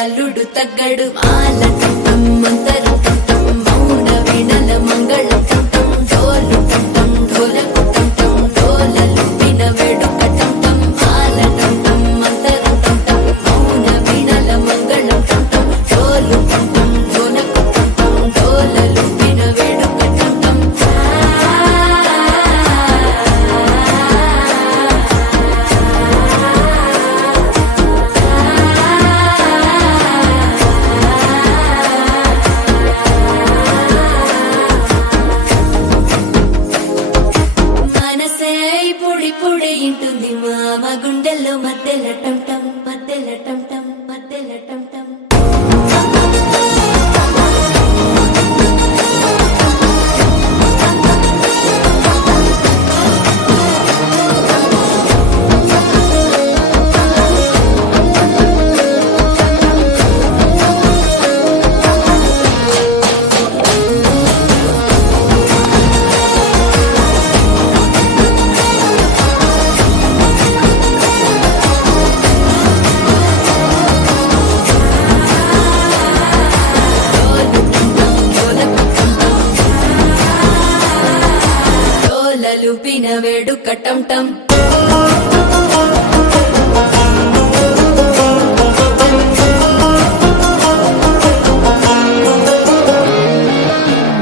అల్లుడు తగ్గడు మాల కంఠం మంతరం కంఠం మౌన వీణల మంగళం కంఠం డోలు కంఠం ఢోలకు కంఠం డోలలు విన వేడుక కంఠం మాల కంఠం మంతరం కంఠం మౌన వీణల మంగళం కంఠం డోలు కంఠం ఢోలకు కంఠం డోలలు విన వేడుక కంఠం పొడి ఇంటుంది మామ గుండెల్లో మధ్యల టంటం మధ్యల టంటం మధ్యల టంటం లూపిన వేడుక టంటం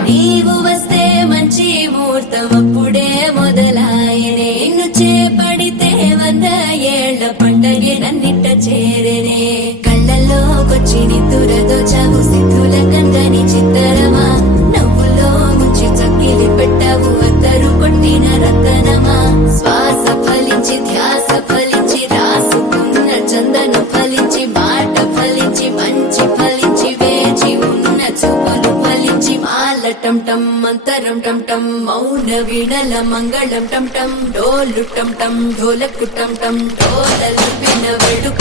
నీవు వస్తే మంచి ముహూర్తం అప్పుడే మొదలాయనే నిన్ను చేపడితే 100 ఏళ్ల పండగే నన్నిట్ట చేరేనే కళ్ళల్లోకొచ్చి నిద్దురతో చావు సిద్ధుల కందని చిత్తరమా నవ్వులో ముంచి చక్కిలి పెట్టావు అద్దరు కొట్టిన రతనమా శ్వాస ఫలించి ధ్యాస ఫలించి రాసుకున్న చందను ఫలించి మాట ఫలించి మంచి ఫలించి వేచి ఉన్న చూపులు ఫలించి మాల టంటం మంతరం టంటం మౌన వీణల మంగళం టంటం డోలు టంటం ఢోలకు టంటం డోలలు విన వేడుక